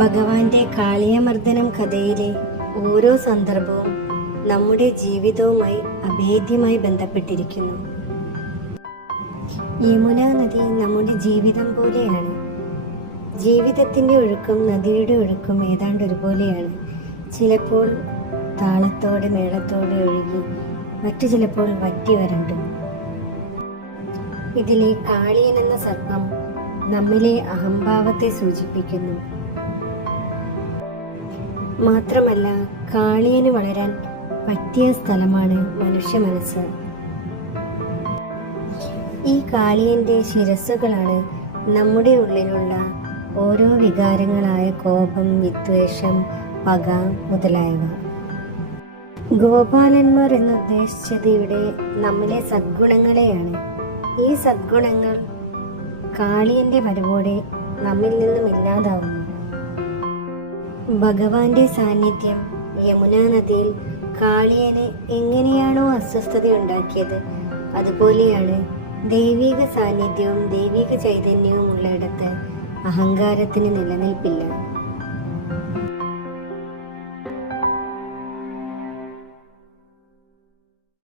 ഭഗവാന്റെ കാളിയമർദ്ദനം കഥയിലെ ഓരോ സന്ദർഭവും നമ്മുടെ ജീവിതവുമായി അഭേദ്യമായി ബന്ധപ്പെട്ടിരിക്കുന്നു. യമുന നദി നമ്മുടെ ജീവിതം പോലെയാണ്. ജീവിതത്തിൻ്റെ ഒഴുക്കും നദിയുടെ ഒഴുക്കും ഏതാണ്ട് ഒരുപോലെയാണ്. ചിലപ്പോൾ താളത്തോടെ മേളത്തോടെ ഒഴുകി, മറ്റു ചിലപ്പോൾ വറ്റി വരണ്ടു. ഇതിലെ കാളിയൻ എന്ന സർപ്പം നമ്മിലെ അഹംഭാവത്തെ സൂചിപ്പിക്കുന്നു. മാത്രമല്ല, കാളിയന് വളരാൻ പറ്റിയ സ്ഥലമാണ് മനുഷ്യ മനസ്സ്. ഈ കാളിയന്റെ ശിരസ്സുകളാണ് നമ്മുടെ ഉള്ളിലുള്ള ഓരോ വികാരങ്ങളായ കോപം, വിദ്വേഷം, പക മുതലായവ. ഗോപാലന്മാർ എന്നുദ്ദേശിച്ചത് ഇവിടെ നമ്മിലെ സദ്ഗുണങ്ങളെയാണ്. ഈ സദ്ഗുണങ്ങൾ കാളിയന്റെ വരവോടെ നമ്മിൽ നിന്നും ഇല്ലാതാവുന്നു. ഭഗവാന്റെ സാന്നിധ്യം യമുനാ നദിയിൽ കാളിയന് എങ്ങനെയാണോ അസ്വസ്ഥതയുണ്ടാക്കിയത്, അതുപോലെയാണ് ദൈവിക സാന്നിധ്യവും ദൈവിക ചൈതന്യവും ഉള്ളിടത്ത് അഹങ്കാരത്തിന് നിലനിൽപ്പില്ല.